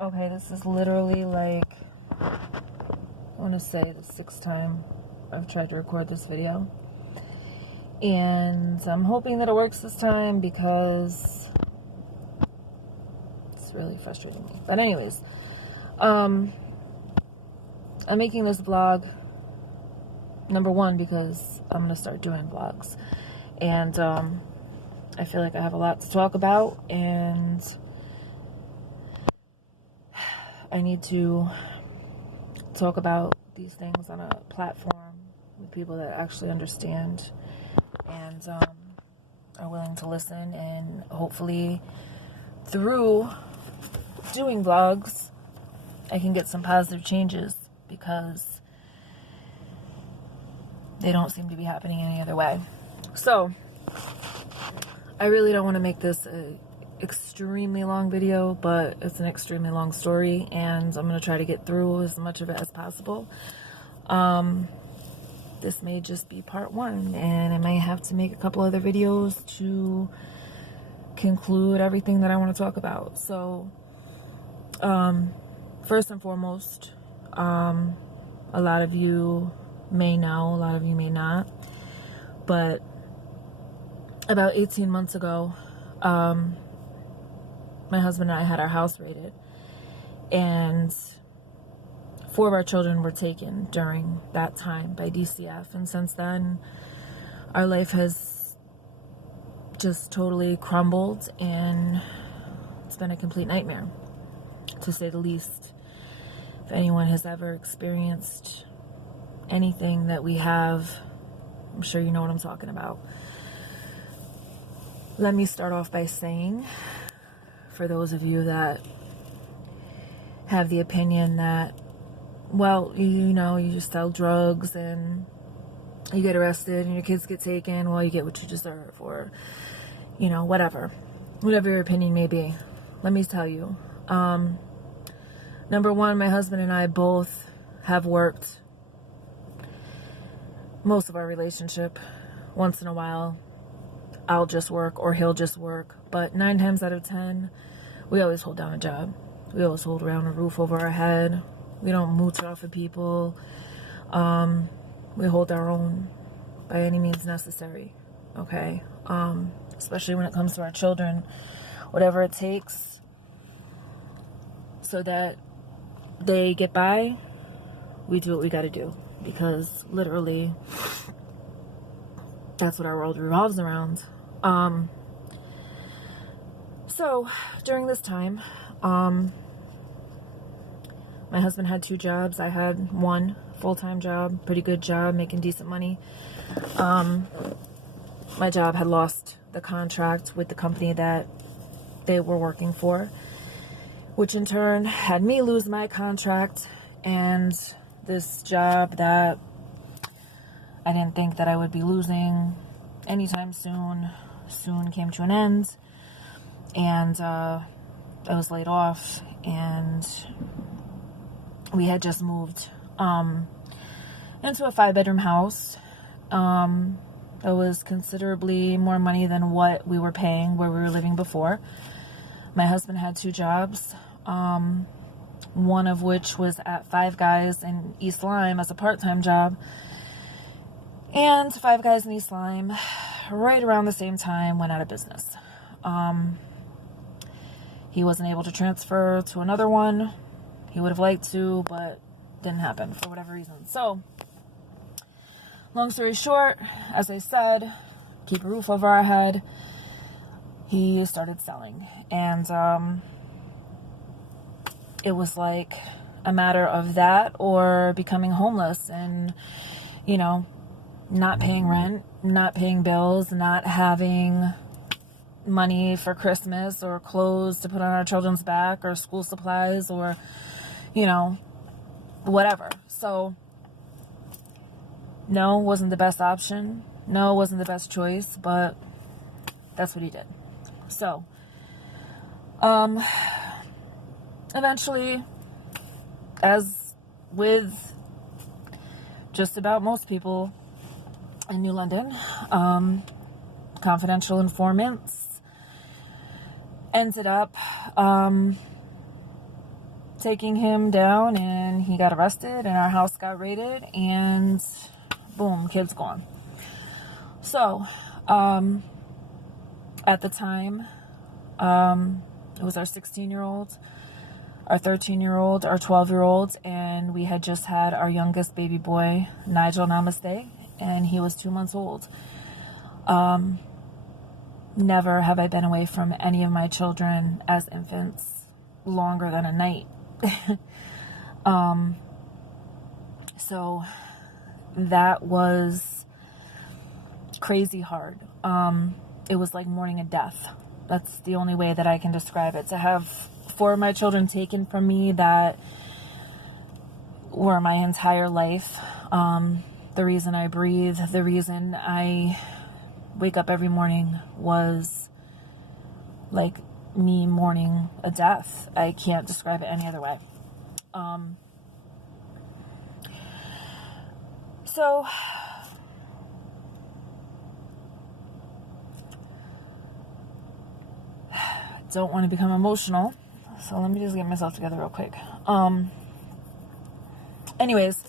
Okay, this is literally like, I want to say the sixth time I've tried to record this video. And I'm hoping that it works this time because it's really frustrating me. But anyways, I'm making this vlog, number one, because I'm going to start doing vlogs. And I feel like I have a lot to talk about, and I need to talk about these things on a platform with people that actually understand and are willing to listen, and hopefully through doing vlogs I can get some positive changes, because they don't seem to be happening any other way. So I really don't want to make this a extremely long video, but it's an extremely long story, and I'm going to try to get through as much of it as possible. This may just be part one, and I may have to make a couple other videos to conclude everything that I want to talk about. So first and foremost, a lot of you may know, a lot of you may not, but about 18 months ago, my husband and I had our house raided, and 4 of our children were taken during that time by DCF. And since then, our life has just totally crumbled, and it's been a complete nightmare, to say the least. If anyone has ever experienced anything that we have, I'm sure you know what I'm talking about. Let me start off by saying, for those of you that have the opinion that, well, you know, you just sell drugs and you get arrested and your kids get taken, well, you get what you deserve, or, you know, whatever your opinion may be. Let me tell you, number one, my husband and I both have worked most of our relationship. Once in a while, I'll just work or he'll just work, but 9 times out of 10, we always hold down a job. We always hold around a roof over our head. We don't mooch off of people. We hold our own by any means necessary, okay? Especially when it comes to our children, whatever it takes so that they get by, we do what we gotta do, because literally that's what our world revolves around. So during this time, my husband had 2 jobs. I had 1 full-time job, pretty good job, making decent money. My job had lost the contract with the company that they were working for, which in turn had me lose my contract, and this job that I didn't think that I would be losing anytime soon came to an end, and I was laid off, and we had just moved into a 5-bedroom house. It was considerably more money than what we were paying where we were living before. My husband had 2 jobs, one of which was at Five Guys in East Lyme as a part-time job. And Five Guys in East Lyme, right around the same time, went out of business. He wasn't able to transfer to another one. He would have liked to, but didn't happen for whatever reason. So, long story short, as I said, keep a roof over our head, he started selling. And it was like a matter of that or becoming homeless, and, you know, not paying rent, not paying bills, not having money for Christmas or clothes to put on our children's back or school supplies or, you know, whatever. So, no, wasn't the best option. No, wasn't the best choice, but that's what he did. So, eventually, as with just about most people in New London, confidential informants ended up taking him down, and he got arrested, and our house got raided, and boom, kid's gone. So, at the time, it was our 16-year-old, our 13-year-old, our 12-year-old, and we had just had our youngest baby boy, Nigel Namaste, and he was 2 months old. Never have I been away from any of my children as infants longer than a night. So that was crazy hard. It was like mourning a death. That's the only way that I can describe it. To have 4 of my children taken from me that were my entire life. The reason I breathe, the reason I wake up every morning was like me mourning a death. I can't describe it any other way. So don't want to become emotional, so let me just get myself together real quick. Anyways,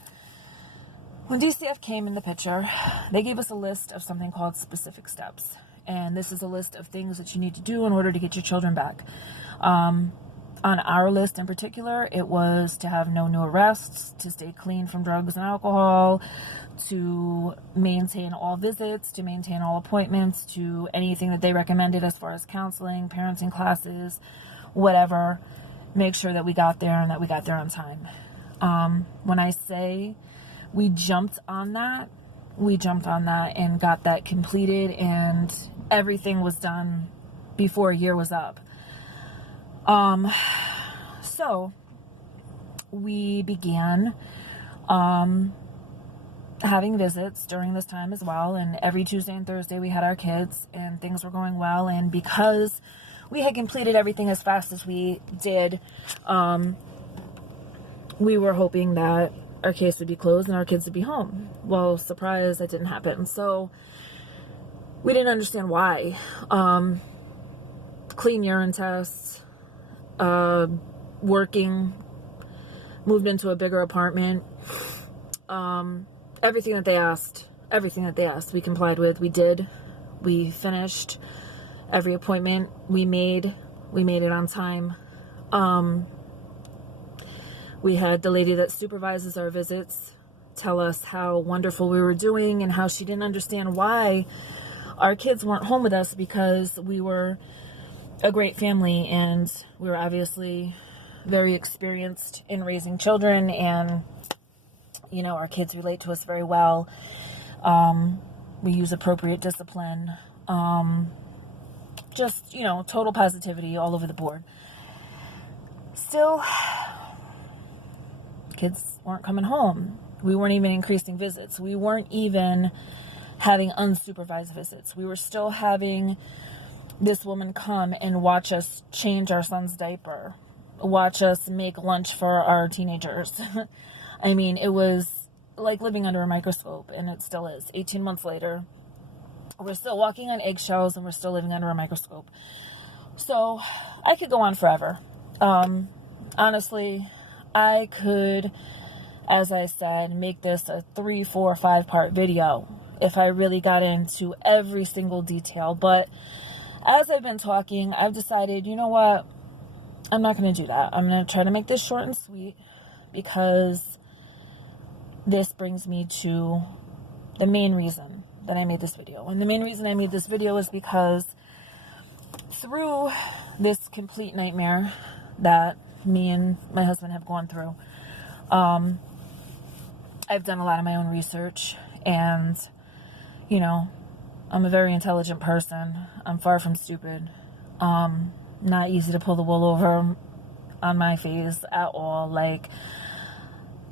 when DCF came in the picture, they gave us a list of something called specific steps, and this is a list of things that you need to do in order to get your children back. On our list in particular, it was to have no new arrests, to stay clean from drugs and alcohol, to maintain all visits, to maintain all appointments, to anything that they recommended as far as counseling, parenting classes, whatever. Make sure that we got there and that we got there on time. When I say we jumped on that and got that completed, and everything was done before a year was up. So we began having visits during this time as well, and every Tuesday and Thursday we had our kids, and things were going well. And because we had completed everything as fast as we did, we were hoping that our case would be closed and our kids would be home. Well, surprise, that didn't happen. So we didn't understand why. Clean urine tests, working, moved into a bigger apartment, everything that they asked, we complied with. We finished every appointment we made it on time. We had the lady that supervises our visits tell us how wonderful we were doing and how she didn't understand why our kids weren't home with us, because we were a great family and we were obviously very experienced in raising children, and our kids relate to us very well. We use appropriate discipline, just total positivity all over the board. Still, kids weren't coming home. We weren't even increasing visits. We weren't even having unsupervised visits. We were still having this woman come and watch us change our son's diaper, watch us make lunch for our teenagers. I mean, it was like living under a microscope, and it still is. 18 months later, we're still walking on eggshells, and we're still living under a microscope. So I could go on forever. Honestly, I could, as I said, make this a 3, 4, 5-part video if I really got into every single detail. But as I've been talking, I've decided, you know what? I'm not going to do that. I'm going to try to make this short and sweet, because this brings me to the main reason that I made this video. And the main reason I made this video is because through this complete nightmare that me and my husband have gone through, I've done a lot of my own research, and I'm a very intelligent person. I'm far from stupid. Not easy to pull the wool over on my face at all. Like,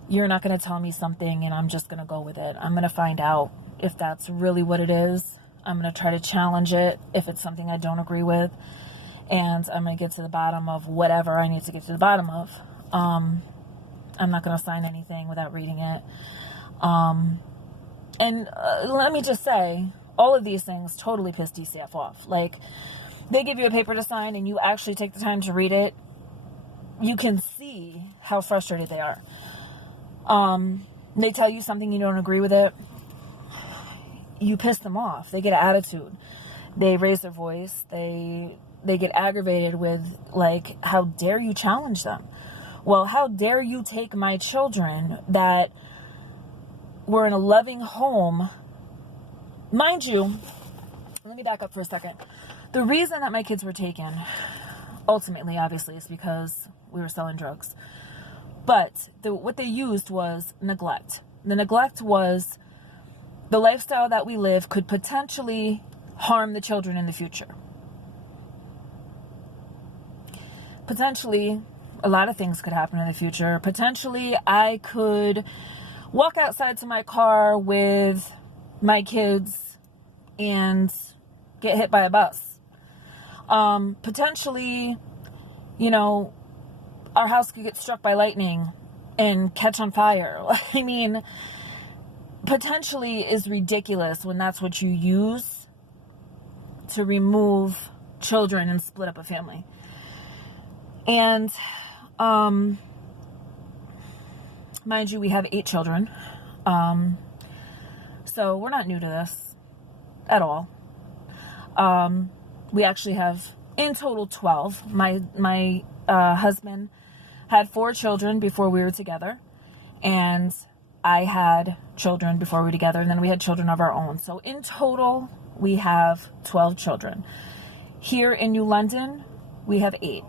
you're not going to tell me something and I'm just going to go with it. I'm going to find out if that's really what it is. I'm going to try to challenge it if it's something I don't agree with. And I'm going to get to the bottom of whatever I need to get to the bottom of. I'm not going to sign anything without reading it. And let me just say, all of these things totally piss DCF off. Like, they give you a paper to sign and you actually take the time to read it. You can see see how frustrated they are. They tell you something, you don't agree with it, you piss them off. They get an attitude. They raise their voice. They get aggravated with, like, how dare you challenge them? Well, how dare you take my children that were in a loving home? Mind you, let me back up for a second. The reason that my kids were taken, ultimately, obviously, is because we were selling drugs. But what they used was neglect. The neglect was the lifestyle that we live could potentially harm the children in the future. Potentially, a lot of things could happen in the future. Potentially, I could walk outside to my car with my kids and get hit by a bus. Potentially, our house could get struck by lightning and catch on fire. I mean, potentially is ridiculous when that's what you use to remove children and split up a family. And, mind you, we have 8 children. So we're not new to this at all. We actually have in total 12. My husband had 4 children before we were together, and I had children before we were together, and then we had children of our own. So in total, we have 12 children. Here in New London, we have 8.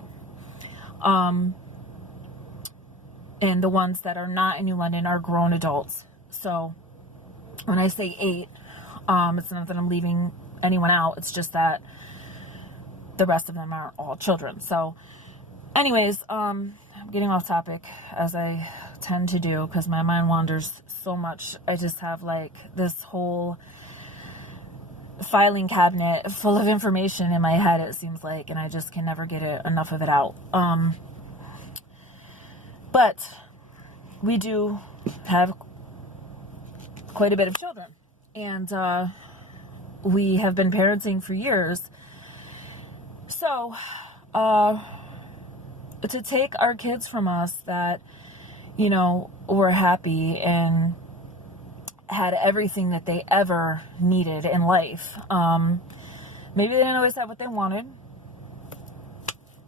And the ones that are not in New London are grown adults. So when I say 8, it's not that I'm leaving anyone out. It's just that the rest of them are all children. So anyways, I'm getting off topic, as I tend to do, because my mind wanders so much. I just have like this whole filing cabinet full of information in my head, it seems like, and I just can never get enough of it out. But we do have quite a bit of children, and we have been parenting for years. So to take our kids from us that, were happy and had everything that they ever needed in life. Maybe they didn't always have what they wanted,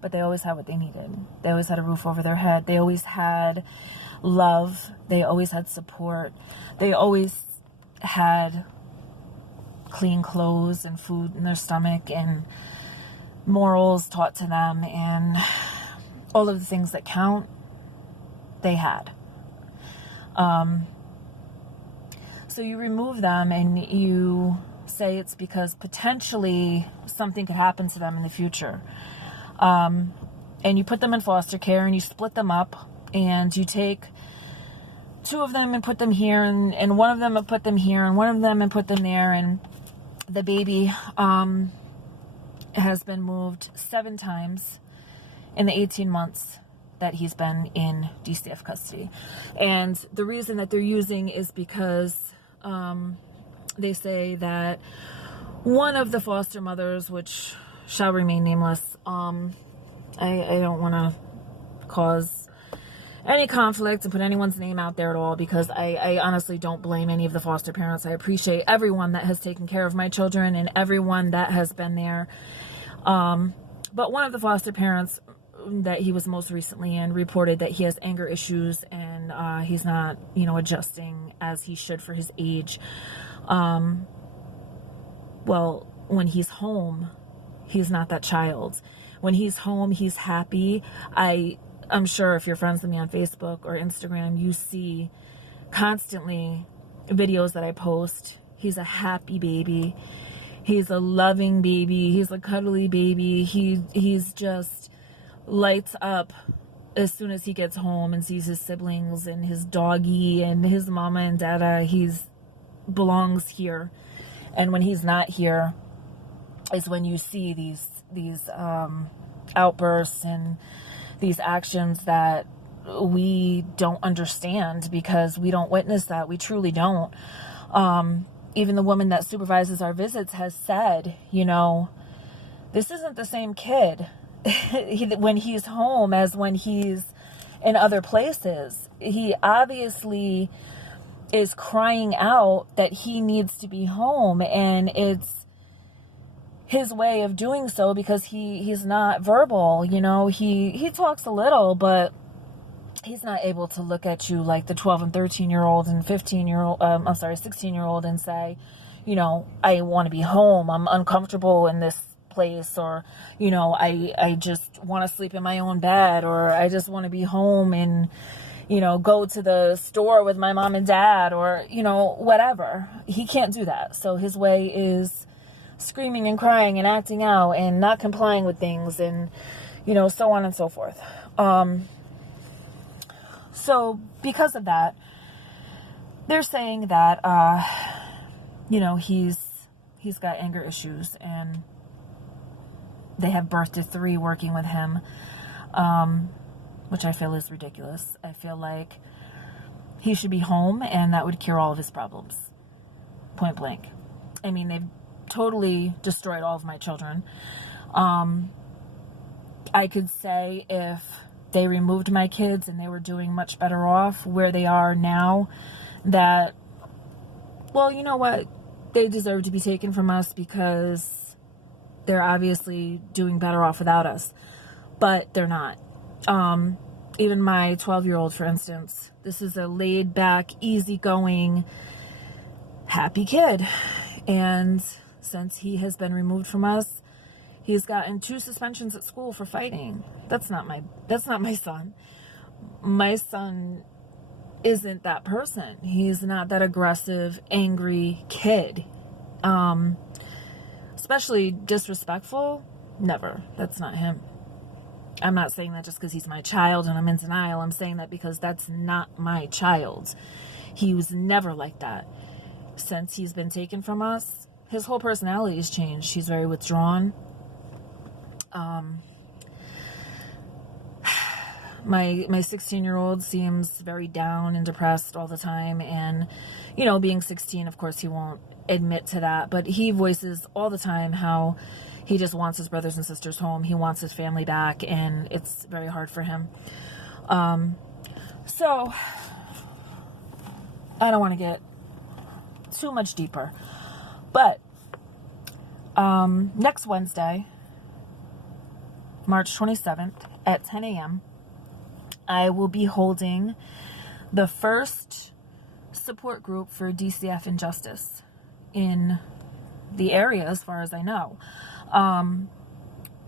but they always had what they needed. They always had a roof over their head. They always had love. They always had support. They always had clean clothes and food in their stomach and morals taught to them, and all of the things that count, they had. So you remove them and you say it's because potentially something could happen to them in the future. And you put them in foster care and you split them up, and you take 2 of them and put them here, and one of them and put them here, and one of them and put them there, and the baby has been moved 7 times in the 18 months that he's been in DCF custody. And the reason that they're using is because they say that one of the foster mothers, which shall remain nameless, I don't want to cause any conflict and put anyone's name out there at all, because I honestly don't blame any of the foster parents. I appreciate everyone that has taken care of my children and everyone that has been there. But one of the foster parents that he was most recently in reported that he has anger issues, and he's not, adjusting as he should for his age. Well, when he's home, he's not that child. When he's home, he's happy. I'm sure if you're friends with me on Facebook or Instagram, you see constantly videos that I post. He's a happy baby. He's a loving baby. He's a cuddly baby. He's just lights up as soon as he gets home and sees his siblings and his doggy and his mama and dada. He's belongs here. And when he's not here is when you see these outbursts and these actions that we don't understand, because we don't witness that. We truly don't. Even the woman that supervises our visits has said, this isn't the same kid when he's home as when he's in other places. He obviously is crying out that he needs to be home, and it's his way of doing so because he's not verbal. You know, he talks a little, but he's not able to look at you like the 12 and 13-year-old and 16-year-old and say, you know, I want to be home. I'm uncomfortable in this place, or, you know, I just want to sleep in my own bed, or I just want to be home and, you know, go to the store with my mom and dad, or, you know, whatever. He can't do that. So his way is screaming and crying and acting out and not complying with things, and, you know, so on and so forth. So because of that, they're saying that, you know, he's got anger issues, and they have birth to 3 working with him, which I feel is ridiculous. I feel like he should be home, and that would cure all of his problems. Point blank. I mean, they've totally destroyed all of my children. I could say if they removed my kids and they were doing much better off where they are now, that, well, you know what? They deserve to be taken from us because they're obviously doing better off without us. But they're not. Even my 12-year-old, for instance, this is a laid-back, easygoing, happy kid. And since he has been removed from us, he's gotten 2 suspensions at school for fighting. That's not my son. My son isn't that person. He's not that aggressive, angry kid. Especially disrespectful. Never. That's not him. I'm not saying that just because he's my child and I'm in denial. I'm saying that because that's not my child. He was never like that. Since he's been taken from us, his whole personality has changed. He's very withdrawn. My 16-year-old seems very down and depressed all the time, and, you know, being 16, of course, he won't admit to that, but he voices all the time how he just wants his brothers and sisters home. He wants his family back, and it's very hard for him. So I don't want to get too much deeper, but next Wednesday, March 27th at 10 a.m., I will be holding the first support group for DCF and justice in the area, as far as I know.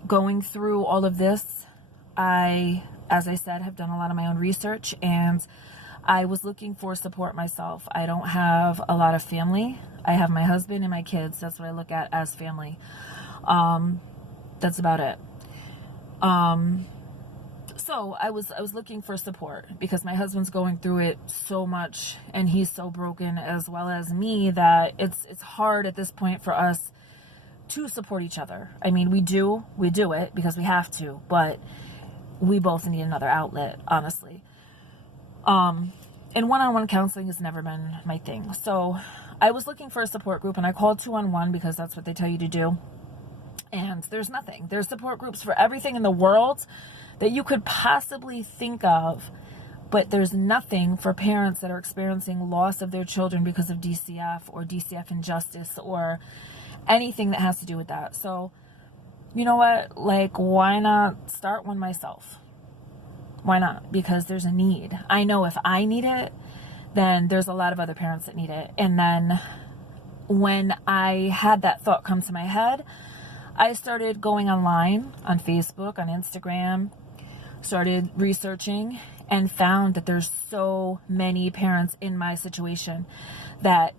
Going through all of this, as I said, have done a lot of my own research, and I was looking for support myself. I don't have a lot of family. I have my husband and my kids. That's what I look at as family. That's about it. So I was looking for support because my husband's going through it so much, and he's so broken as well as me, that it's hard at this point for us to support each other. I mean, we do it because we have to, but we both need another outlet, honestly. And one-on-one counseling has never been my thing. So I was looking for a support group, and I called 211 because that's what they tell you to do. And there's nothing. There's support groups for everything in the world that you could possibly think of, but there's nothing for parents that are experiencing loss of their children because of DCF or DCF injustice or anything that has to do with that. So, you know what? Like, why not start one myself? Why not? Because there's a need. I know if I need it, then there's a lot of other parents that need it. And then when I had that thought come to my head, I started going online, on Facebook, on Instagram, started researching, and found that there's so many parents in my situation that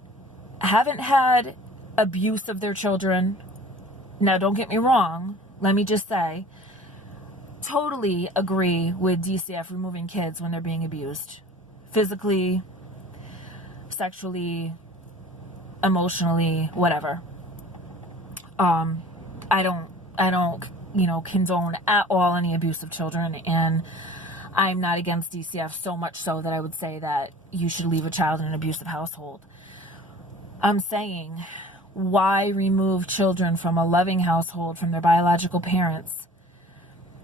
haven't had abuse of their children. Now, don't get me wrong. Let me just say, totally agree with DCF removing kids when they're being abused. Physically, sexually, emotionally, whatever. I don't, condone at all any abuse of children, and I'm not against DCF so much so that I would say that you should leave a child in an abusive household. I'm saying, why remove children from a loving household from their biological parents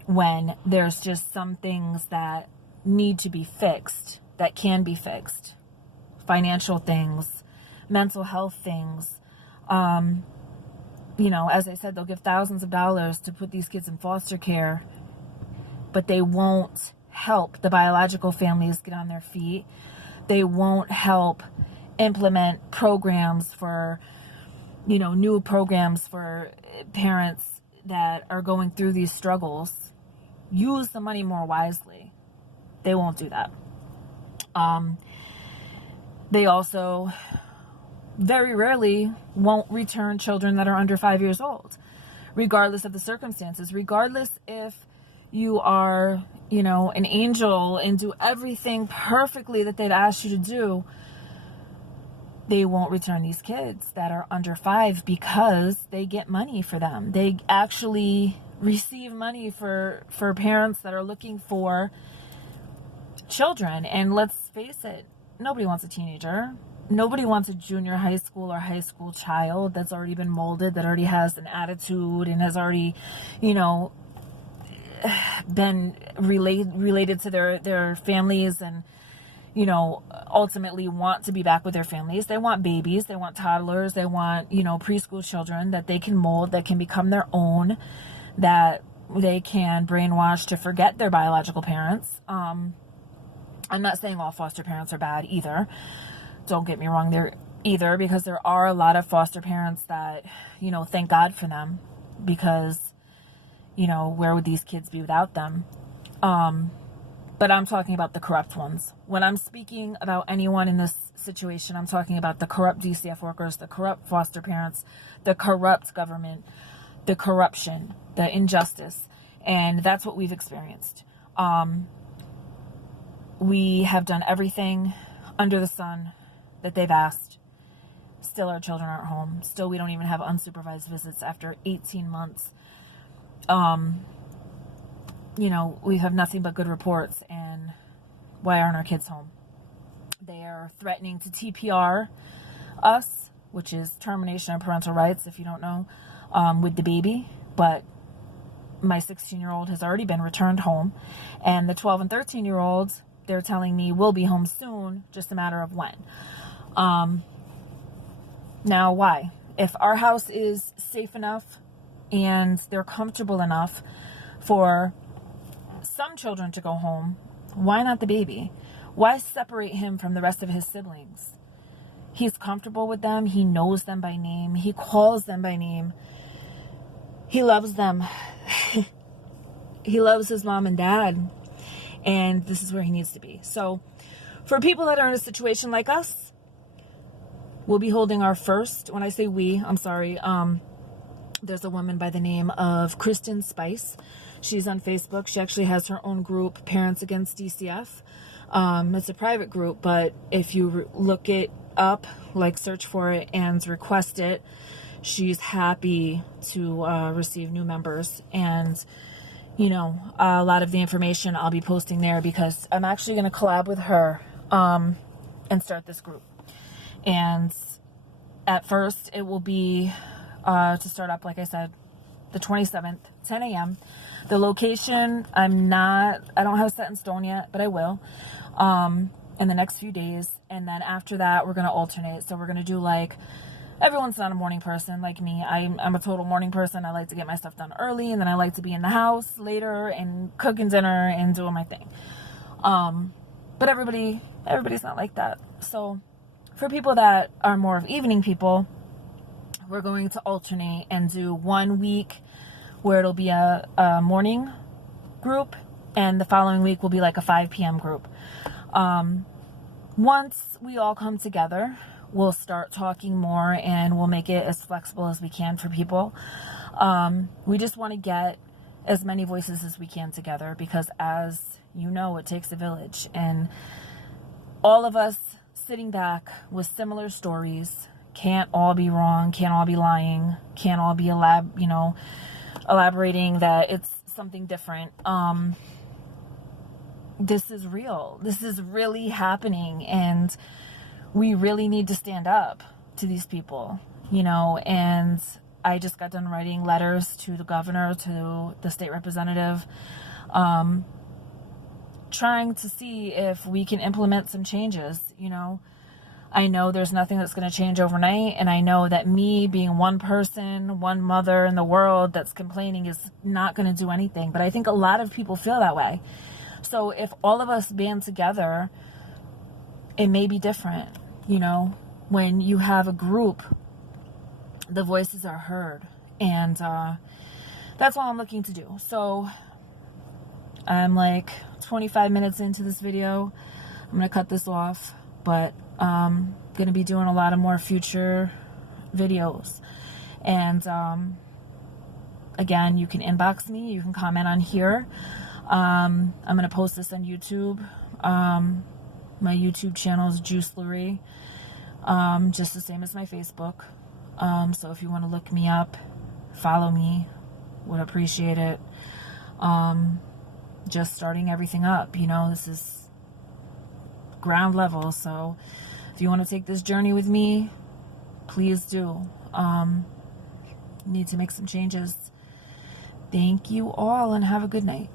when there's just some things that need to be fixed, that can be fixed. Financial things, mental health things. As I said, they'll give thousands of dollars to put these kids in foster care, but they won't help the biological families get on their feet. They won't help implement programs for, new programs for parents that are going through these struggles. Use the money more wisely. They won't do that. They also very rarely won't return children that are under 5 years old, regardless of the circumstances, regardless if you are, an angel and do everything perfectly that they've asked you to do. They won't return these kids that are under 5 because they get money for them. They actually receive money for parents that are looking for children. And let's face it, nobody wants a teenager. Nobody wants a junior high school or high school child that's already been molded, that already has an attitude and has already, been related to their families and, ultimately want to be back with their families. They want babies, they want toddlers, they want, preschool children that they can mold, that can become their own, that they can brainwash to forget their biological parents. I'm not saying all foster parents are bad either. Don't get me wrong there either, because there are a lot of foster parents that, thank God for them, because, where would these kids be without them? But I'm talking about the corrupt ones. When I'm speaking about anyone in this situation, I'm talking about the corrupt DCF workers, the corrupt foster parents, the corrupt government, the corruption, the injustice. And that's what we've experienced. We have done everything under the sun that they've asked. Still our children aren't home. Still we don't even have unsupervised visits after 18 months. We have nothing but good reports, and why aren't our kids home? They are threatening to TPR us, which is termination of parental rights, if you don't know, with the baby. But my 16-year-old has already been returned home, and the 12 and 13-year-olds, they're telling me will be home soon, just a matter of when. Now, why? If our house is safe enough and they're comfortable enough for some children to go home, why not the baby? Why separate him from the rest of his siblings? He's comfortable with them. He knows them by name. He calls them by name. He loves them. He loves his mom and dad. And this is where he needs to be. So for people that are in a situation like us, we'll be holding our first, when I say we, I'm sorry, there's a woman by the name of Kristen Spice. She's on Facebook. She actually has her own group, Parents Against DCF. It's a private group, but if you look it up, search for it and request it, she's happy to receive new members. And, a lot of the information I'll be posting there, because I'm actually going to collab with her and start this group. And at first, it will be to start up, like I said, the 27th, 10 a.m. The location, I don't have set in stone yet, but I will in the next few days. And then after that, we're going to alternate. So we're going to do everyone's not a morning person like me. I'm a total morning person. I like to get my stuff done early, and then I like to be in the house later and cooking dinner and doing my thing. But everybody's not like that. So for people that are more of evening people, we're going to alternate and do 1 week where it'll be a morning group, and the following week will be a 5 p.m. group. Once we all come together, we'll start talking more, and we'll make it as flexible as we can for people. We just want to get as many voices as we can together, because as you know, it takes a village, and all of us sitting back with similar stories can't all be wrong, can't all be lying, can't all be elaborating that it's something different. This is real. This is really happening, and we really need to stand up to these people, and I just got done writing letters to the governor, to the state representative, trying to see if we can implement some changes. You know, I know there's nothing that's going to change overnight, and I know that me being one person, one mother in the world that's complaining is not going to do anything. But I think a lot of people feel that way. So if all of us band together, it may be different. You know, when you have a group, the voices are heard, and that's all I'm looking to do. So I'm like 25 minutes into this video. I'm going to cut this off, but I'm going to be doing a lot of more future videos. And again, you can inbox me. You can comment on here. I'm going to post this on YouTube. My YouTube channel is Juicelery, just the same as my Facebook. So if you want to look me up, follow me, would appreciate it. Just starting everything up, you know, this is ground level. So if you want to take this journey with me, please do. Need to make some changes. Thank you all, and have a good night.